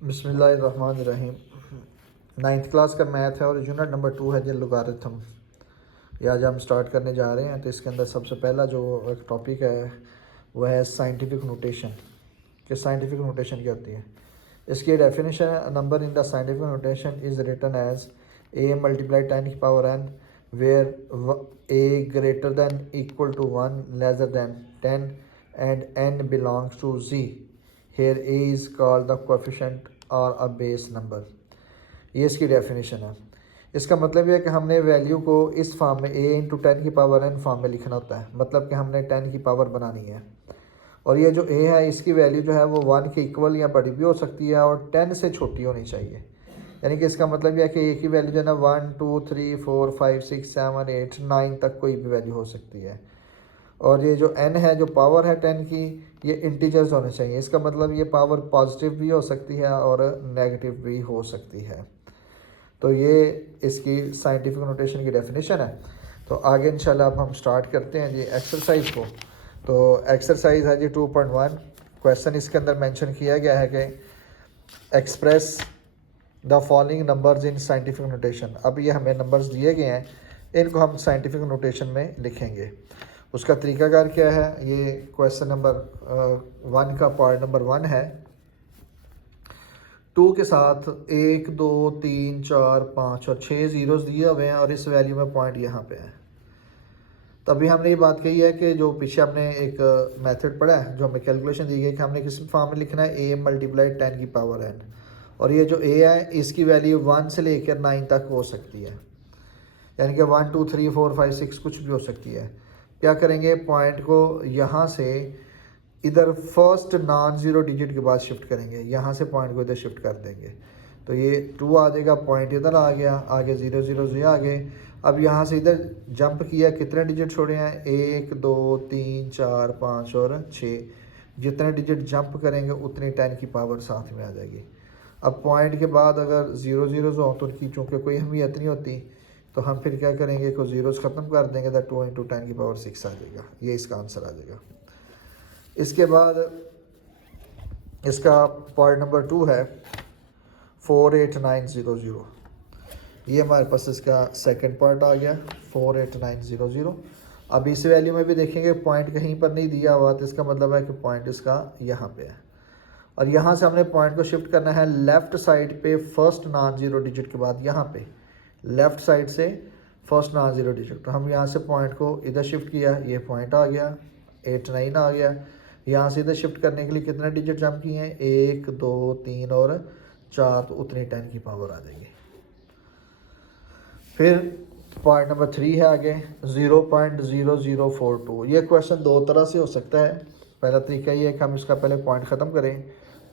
बिस्मिल्लाहिर्रहमानिर्रहीम। Ninth class का math है और यूनिट नंबर 2 है जो लोगारिथम। ये आज हम स्टार्ट करने जा रहे हैं। तो इसके अंदर सबसे पहला जो एक टॉपिक है वह है साइंटिफिक नोटेशन कि साइंटिफिक नोटेशन क्या होती है। इसकी डेफिनेशन है, number in the scientific notation is written as A multiply 10⁻n where A greater than equal to 1 lesser than 10 and n belongs to z। Here A is called the coefficient और a base number. ये इसकी definition है। इसका मतलब ये है कि हमने वैल्यू को इस फॉर्म में a इंटू 10⁻n फॉर्म में लिखना होता है। मतलब कि हमने 10 की पावर बनानी है और ये जो a है इसकी वैल्यू जो है वो 1 के इक्वल या बड़ी भी हो सकती है और 10 से छोटी होनी चाहिए। यानी कि इसका मतलब यह है कि a की वैल्यू जो है ना 1 2 3 4 5 6 7 8 9 तक कोई भी वैल्यू हो सकती है। और ये जो n है, जो पावर है 10 की, ये इंटीजर्स होने चाहिए। इसका मतलब ये पावर पॉजिटिव भी हो सकती है और नेगेटिव भी हो सकती है। तो ये इसकी साइंटिफिक नोटेशन की डेफिनेशन है। तो आगे इंशाल्लाह अब हम स्टार्ट करते हैं जी एक्सरसाइज को। तो एक्सरसाइज है जी 2.1। क्वेश्चन इसके अंदर मेंशन किया गया है कि express the following numbers in scientific notation. अब ये हमें नंबर्स दिए गए हैं, इनको हम साइंटिफिक नोटेशन में लिखेंगे। उसका तरीकाकार क्या है, ये क्वेश्चन नंबर 1 का पार्ट नंबर 1 है। 2 के साथ 1 2 3 4 5 और 6 ज़ीरोज़ दिए हुए हैं और इस वैल्यू में पॉइंट यहाँ पे है। तभी हमने ये बात कही है कि जो पीछे हमने एक मेथड पढ़ा है, जो हमें कैलकुलेशन दी गई कि हमने किस फॉर्म में लिखना है, a मल्टीप्लाई 10 की पावर n। और ये जो a है इसकी वैल्यू 1 से लेकर 9 तक हो सकती है। यानी कि 1 2 3 4 5 6 कुछ भी हो सकती है। क्या करेंगे, पॉइंट को यहाँ से इधर फर्स्ट नॉन ज़ीरो डिजिट के बाद शिफ्ट करेंगे। यहाँ से पॉइंट को इधर शिफ्ट कर देंगे तो ये 2 आ जाएगा, पॉइंट इधर आ गया, आगे 0 0 0 आ गए। अब यहाँ से इधर जंप किया, कितने डिजिट छोड़े हैं, 1 2 3 4 5 और 6। जितने डिजिट जंप करेंगे उतनी 10 की पावर साथ में आ जाएगी। अब पॉइंट के बाद अगर 0 0 हो तो उनकी चूँकि कोई अहमियत नहीं होती, तो हम फिर क्या करेंगे, को ज़ीरोज़ ख़त्म कर देंगे तो 2 इंटू 10 की पावर 6 आ जाएगा। ये इसका आंसर आ जाएगा। इसके बाद इसका पार्ट नंबर 2 है 48900। ये हमारे पास इसका सेकंड पार्ट आ गया 48900। अब इस वैल्यू में भी देखेंगे पॉइंट कहीं पर नहीं दिया हुआ, तो इसका मतलब है कि पॉइंट इसका यहाँ पे है और यहाँ से हमने पॉइंट को शिफ्ट करना है लेफ़्ट साइड पे फर्स्ट नॉन ज़ीरो डिजिट के बाद। यहाँ पे लेफ़्ट साइड से फर्स्ट नॉन ज़ीरो डिजिट, तो हम यहाँ से पॉइंट को इधर शिफ्ट किया, ये पॉइंट आ गया 89 आ गया। यहाँ से इधर शिफ्ट करने के लिए कितने डिजिट जंप किए हैं, 1 2 3 और 4, तो उतनी 10 की पावर आ जाएगी। फिर पॉइंट नंबर 3 है आगे 0.0042। ये क्वेश्चन दो तरह से हो सकता है। पहला तरीका ये है कि हम इसका पहले पॉइंट ख़त्म करें,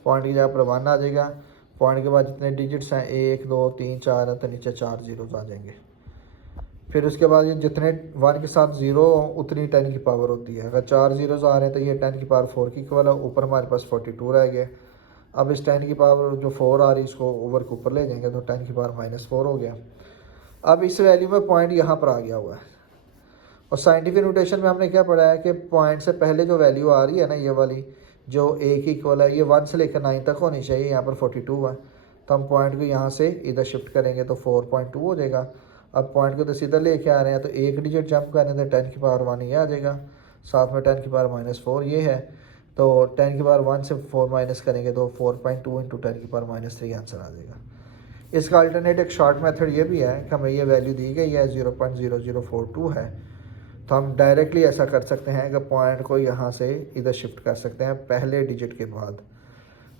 पॉइंट की जगह पर 1 आ जाएगा, पॉइंट के बाद जितने डिजिट्स हैं 1 2 3 4 है तो नीचे 4 ज़ीरोज़ आ जाएंगे। फिर उसके बाद ये जितने 1 के साथ 0 उतनी 10 की पावर होती है। अगर 4 ज़ीरोज़ आ रहे हैं तो ये 10 की पावर 4 की इक्वल है। ऊपर हमारे पास 42 रह गया। अब इस 10 की पावर जो 4 आ रही है इसको ओवर के ऊपर ले जाएंगे तो 10 की पावर -4 हो गया। अब इस वैल्यू में पॉइंट यहाँ पर आ गया हुआ है और साइंटिफिक नोटेशन में हमने क्या पढ़ा है कि पॉइंट से पहले जो वैल्यू आ रही है ना, ये वाली जो a की इक्वल है, ये 1 से लेकर 9 तक होनी चाहिए। यहाँ पर 42 है तो हम पॉइंट को यहाँ से इधर शिफ्ट करेंगे तो 4.2 हो जाएगा। अब पॉइंट को तो सीधा लेके आ रहे हैं तो एक डिजिट जंप करने तो 10 की पावर 1 ये आ जाएगा, साथ में 10 की पावर -4 ये है। तो 10 की पावर 1 से 4 माइनस करेंगे तो 4.2 इंटू 10 की पावर -3 आंसर आ जाएगा। इसका अल्टरनेट एक शॉर्ट मेथड ये भी है कि हमें ये वैल्यू दी गई है 0.0042 है, तो हम डायरेक्टली ऐसा कर सकते हैं कि पॉइंट को यहाँ से इधर शिफ्ट कर सकते हैं पहले डिजिट के बाद।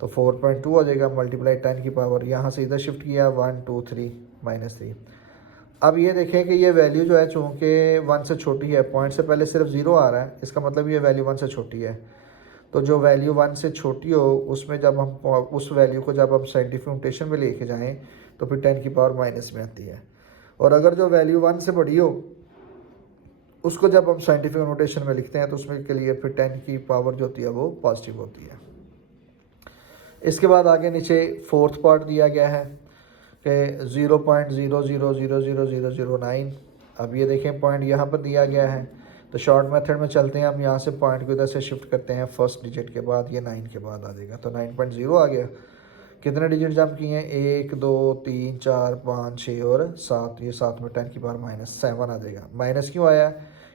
तो 4.2 हो जाएगा मल्टीप्लाई 10 की पावर, यहाँ से इधर शिफ्ट किया 1 2 3 -3। अब ये देखें कि ये वैल्यू जो है चूँकि 1 से छोटी है, पॉइंट से पहले सिर्फ 0 आ रहा है, इसका मतलब ये वैल्यू 1 से छोटी है। तो जो वैल्यू 1 से छोटी हो उसमें जब हम उस वैल्यू को जब हम साइंटिफिक नोटेशन में लेके जाएं तो फिर 10 की पावर माइनस में आती है। और अगर जो वैल्यू 1 से बड़ी हो उसको जब हम साइंटिफिक नोटेशन में लिखते हैं तो उसमें के लिए फिर 10 की पावर जो होती है वो पॉजिटिव होती है। इसके बाद आगे नीचे फोर्थ पार्ट दिया गया है कि 0.00000009। अब ये देखें पॉइंट यहाँ पर दिया गया है, तो शॉर्ट मेथड में चलते हैं हम। यहाँ से पॉइंट को इधर से शिफ्ट करते हैं फर्स्ट डिजिट के बाद, ये 9 के बाद आ जाएगा तो 9.0 आ गया। कितने डिजिट जंप किए हैं, 1 2 3 4 5 6 और 7, ये 7 में 10 की पावर -7 आ जाएगा। माइनस क्यों आया,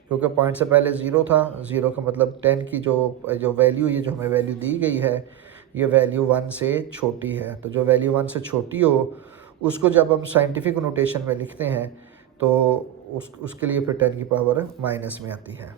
क्योंकि पॉइंट से पहले ज़ीरो था, ज़ीरो का मतलब 10 की जो वैल्यू, ये जो हमें वैल्यू दी गई है, ये वैल्यू 1 से छोटी है। तो जो वैल्यू 1 से छोटी हो उसको जब हम साइंटिफिक नोटेशन में लिखते हैं तो उसके लिए फिर 10 की पावर माइनस में आती है।